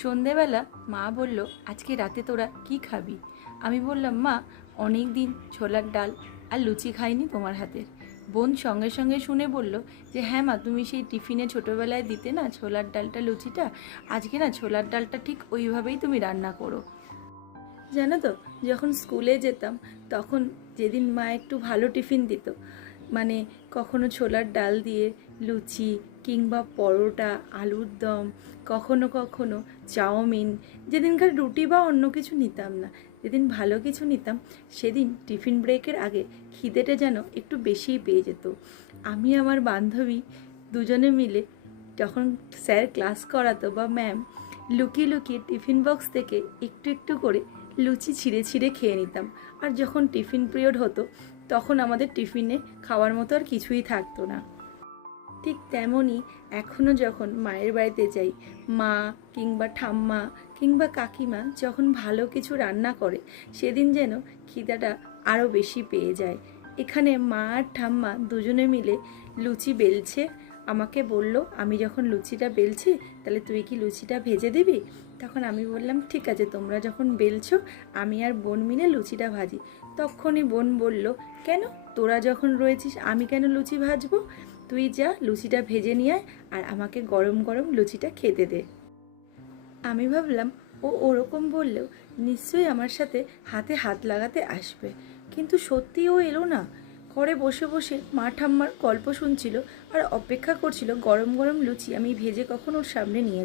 সন্ধেবেলা মা বলল, আজকে রাতে তোরা কি খাবি? আমি বললাম, মা, অনেক দিন ছোলার ডাল আর লুচি খাইনি তোমার হাতের। বোন সঙ্গে সঙ্গে শুনে বলল যে, হ্যাঁ মা, তুমি সেই টিফিনে ছোটোবেলায় দিতে না ছোলার ডালটা, লুচিটা, আজকে না ছোলার ডালটা ঠিক ওইভাবেই তুমি রান্না করো। জানো তো, যখন স্কুলে যেতাম তখন যেদিন মা একটু ভালো টিফিন দিত, মানে কখনো ছোলার ডাল দিয়ে লুচি কিংবা পরোটা, আলুর দম, কখনো কখনো চাউমিন, যেদিনকার রুটি বা অন্য কিছু নিতাম না, যেদিন ভালো কিছু নিতাম, সেদিন টিফিন ব্রেকের আগে খিদেটা যেন একটু বেশিই পেয়ে যেত। আমি আমার বান্ধবী দুজনে মিলে যখন স্যার ক্লাস করাতো বা ম্যাম, লুকিয়ে লুকিয়ে টিফিন বক্স থেকে একটু একটু করে লুচি ছিঁড়ে ছিঁড়ে খেয়ে নিতাম। আর যখন টিফিন পিরিয়ড হতো তখন আমাদের টিফিনে খাওয়ার মতো আর কিছুই থাকতো না। ঠিক তেমনই এখনও যখন মায়ের বাড়িতে যাই, মা কিংবা ঠাম্মা কিংবা কাকিমা যখন ভালো কিছু রান্না করে, সেদিন যেন খিদাটা আরও বেশি পেয়ে যায়। এখানে মা আর ঠাম্মা দুজনে মিলে লুচি বেলছে। আমাকে বলল, আমি যখন লুচিটা বেলছি তাহলে তুই কি লুচিটা ভেজে দিবি? তখন আমি বললাম, ঠিক আছে, তোমরা যখন বেলছো আমি আর বোন মিলে লুচিটা ভাজি। তখনই বোন বলল, কেন, তোরা যখন রয়েছিস আমি কেন লুচি ভাজবো? তুই যা, লুচিটা ভেজে নিয়ে আয় আর আমাকে গরম গরম লুচিটা খেতে দে। আমি ভাবলাম ও ওরকম বললেও নিশ্চয়ই আমার সাথে হাতে হাত লাগাতে আসবে, কিন্তু সত্যি ও এলো না। ঘরে বসে বসে মা ঠাম্মার গল্প শুনছিল আর অপেক্ষা করছিল গরম গরম লুচি আমি ভেজে কখন ওর সামনে নিয়ে যাব।